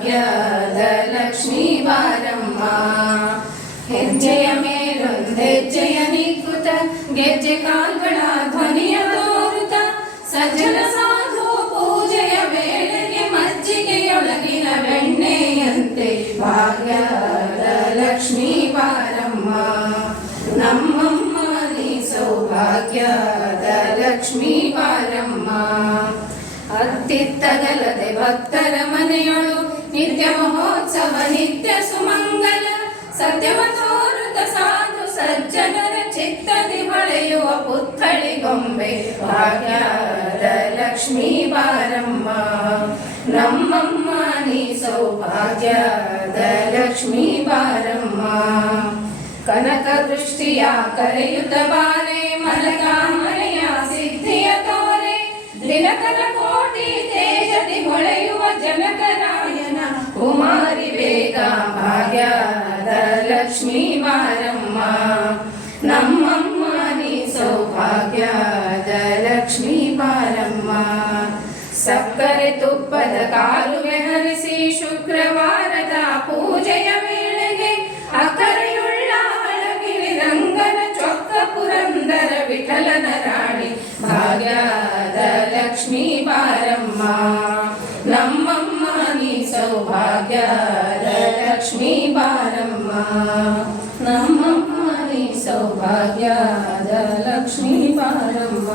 ಸೌಭಾಗ್ಯದ ಲಕ್ಷ್ಮೀ ಬಾರಮ್ಮ. ಹೆಜ್ಜೆಯ ಮೇಲೊಂದೆಜ್ಜೆಯ ನಿಕ್ಕುತ ಗೆಜ್ಜೆ ಕಾಲ್ಗಳ ಧ್ವನಿಯ ತೋರುತ ಸಜ್ಜನ ಸಾಧು ಪೂಜೆಯ ವೇಳೆಗೆ ಮಜ್ಜಿಗೆಯೊಳಗಿನ ಬೆಣ್ಣೆಯಂತೆ ಭಾಗ್ಯದ ಲಕ್ಷ್ಮೀ ಬಾರಮ್ಮ. ನಮ್ಮಮ್ಮ ನೀ ಸೌಭಾಗ್ಯದ ಲಕ್ಷ್ಮೀ ಬಾರಮ್ಮ. ಅತ್ತಿತ್ತಗಲದೆ ಭಕ್ತರ ಮನೆಯೊಳು ನಿತ್ಯ ಮಹೋತ್ಸವ ನಿತ್ಯ ಸುಮಂಗಲ ಸತ್ಯವ ತೋರುತ ಸಾಧು ಸಜ್ಜನರ ಚಿತ್ತದಿ ಹೊಳೆಯುವ ಪುತ್ಥಳಿ ಗೊಂಬೆ, ಭಾಗ್ಯದ ಲಕ್ಷ್ಮೀ ಬಾರಮ್ಮ. ನಮ್ಮಮ್ಮ, ನೀ ಸೌಭಾಗ್ಯದ ಲಕ್ಷ್ಮೀ ಬಾರಮ್ಮ. ಕನಕ ದೃಷ್ಟಿಯ ಕರೆಯುತ್ತ ಬಾರೆ ಮಲಗ. ಕುಮಾರಿ ವೇದ ಭಾಗ್ಯದ ಲಕ್ಷ್ಮೀ ನಮ್ಮಮ್ಮ ನೀ ಸೌಭಾಗ್ಯದ ಲಕ್ಷ್ಮೀ ಬಾರಮ್ಮ ಸಕ್ಕರೆ ತುಪ್ಪದ ಕಾಲುವೆ ಹರಿಸಿ ಶುಕ್ರವಾರದ ಪೂಜೆಯ ವೇಳೆಗೆ ಅಕರೆಯುಳ್ಳ ಹಳಗಿರಿ ರಂಗನ ಚೊಕ್ಕ ಪುರಂದರ ವಿಠಲನ ರಾಣಿ ಭಾಗ್ಯದ ಲಕ್ಷ್ಮೀ ಬಾರಮ್ಮ ಸೌಭಾಗ್ಯದ ಲಕ್ಷ್ಮೀ ಬಾರಮ್ಮ ನಮ್ಮಮ್ಮ ನೀ ಸೌಭಾಗ್ಯದ ಲಕ್ಷ್ಮೀ ಬಾರಮ್ಮ